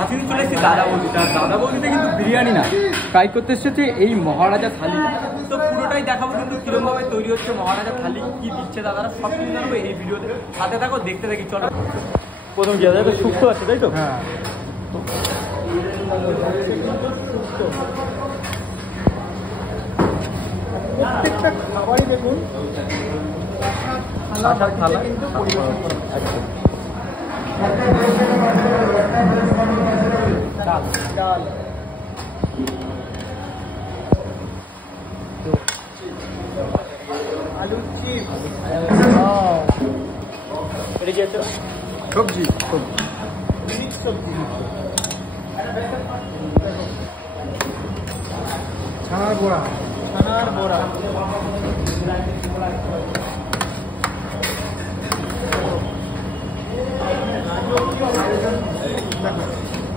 আজকে চলে এসেছি দাদা বৌদিটা। দাদা বৌদিতে কিন্তু বিরিয়ানি না, ট্রাই করতে এসেছে এই মহারাজা থালি। তো পুরোটাই দেখাবো কিন্তু কিরকমভাবে তৈরি হচ্ছে মহারাজা থালি, কি দিচ্ছে দাদারা, সব কিছু জানবো এই ভিডিওতে। সাথে থাকো, দেখতে থাকি। চলো, প্রথম কি দাদা শুক্তো আছে তাই তো? হ্যাঁ, প্রত্যেকটা খাবারই দেখুন থালা কিন্তু পরিবেশন করা ডাল ডাল আলুর চিপস, এটা কি আছে? সবজি, সবজি, ছানার বড়া,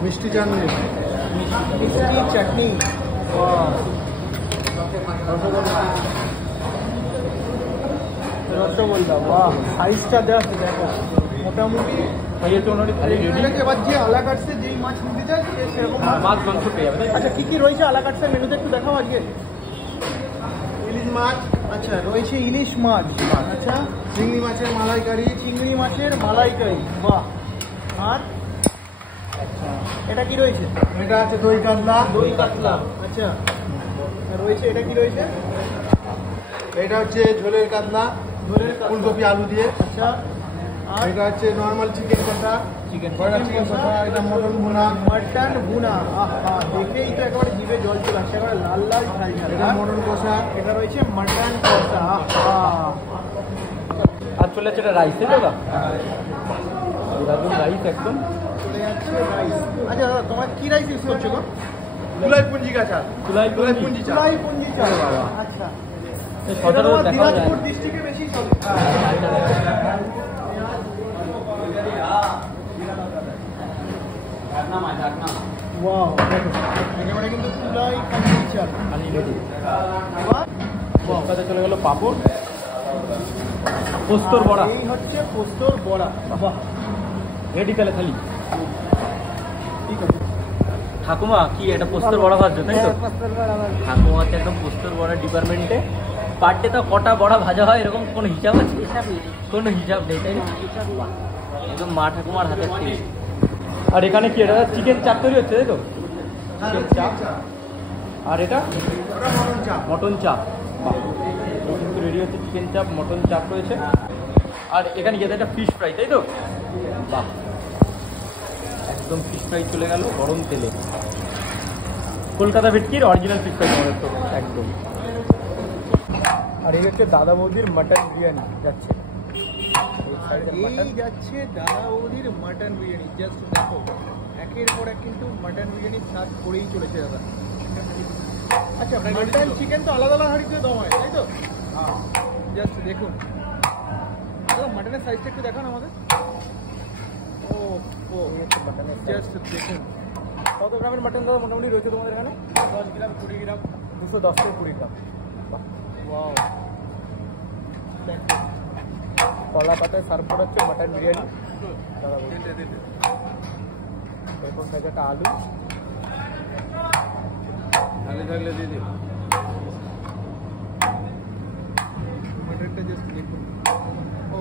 মিষ্টি চাটনি, রসগোল্লা। বাহ, সাইজটা দেখো মোটামুটি। এবার যে আলাকাটসে যেই মাছ নিতে চাই সেরকম মাছ মাংস পেয়ে যাবে। আচ্ছা, কি কি রয়েছে আলাকাটসের মেনুতে একটু দেখাও আজকে। ইলিশ মাছ, আচ্ছা রয়েছে ইলিশ মাছ, আচ্ছা চিংড়ি মাছের মালাইকারি, বাহ। আর আচ্ছা, এটা কি রয়েছে? এটা আছে দই কাতলা, আচ্ছা রয়েছে। এটা কি রয়েছে? এটা হচ্ছে ঝোলের কাতলা, ফুলকপি আলু দিয়ে, আচ্ছা। আর এটা হচ্ছে নর্মাল চিকেন কষা, এটা মটন ভুনা, আহা, দেখেই তো একেবারে জিভে জল চলে আসছে, একেবারে লাল লাল ঝাল ঝাল। এটা মটন কষা, এটা রয়েছে মটন কষা, আহা। আর চলে যাচ্ছে এটা রাইস, তাই তো? রাইস একদম চলে যাচ্ছে রাইস। আচ্ছা দাদা, তোমার কি রাইস ইউজ করছো গো? তুলাইপুঞ্জি চাল। আচ্ছা, দিনাজপুর ডিস্ট্রিক্টে বেশি চলে। ওয়াও, একেবারে কিন্তু তুলাইপুঞ্জি চাল রেডি। চলে গেল পাপড়, পোস্তর বড়া। এই হচ্ছে পোস্তর বড়া, বাহ রেডি তাহলে খালি। ঠিক আছে ঠাকুমা, কি এটা পোস্তর বড়া ভাজছো তাই তো? ঠাকুমা হচ্ছে একদম পোস্তর বড়া ডিপার্টমেন্টে। পার ডে তো কটা বড়া ভাজা হয় এরকম কোনো হিসাব আছে? কোনো হিসাব নেই তাই না? একদম মা ঠাকুমার হাতের থেকে। আর এখানে কি এটা চিকেন চাপ তৈরি হচ্ছে তাই তো? চিকেন চাপ। আর এটা মটন চাপ, কিন্তু রেডি হচ্ছে চিকেন চাপ, মটন চাপ রয়েছে। আর এখানে গিয়ে একটা ফিশ ফ্রাই তাই তো? বাহ, একদম ফিশ ফ্রাই চলে গেল গরম তেলে। কলকাতা ভেটকির অরিজিনাল ফিশ ফ্রাই আমাদের তো একদম। আর এই হচ্ছে দাদা বৌদির মাটন বিরিয়ানি যাচ্ছে, যাচ্ছে দাদা বৌদির মাটন বিরিয়ানি। জাস্ট দেখো, একের পর এক কিন্তু মাটন বিরিয়ানি সার্ভ করেই চলেছে দাদা। আচ্ছা, মাটন চিকেন তো আলাদা আলাদা হাঁড়িতে দেওয়া হয় তাই তো? হ্যাঁ, জাস্ট দেখুন দাদা, মাটনের সাইজটা একটু দেখান আমাদের। ও মাটনের জাস্ট দেখুন। কত গ্রামের মাটন দাদা মোটামুটি রয়েছে তোমাদের এখানে? 10 গ্রাম, 20 গ্রাম, 210 থেকে 20 গ্রাম। ওয়াও, কলা পাতায় সার্ভ করা হচ্ছে মাটন বিরিয়ানি। এরপর থাকে একটা আলু থাকলে দিয়ে দিন। মাটনটা জাস্ট দেখুন, ও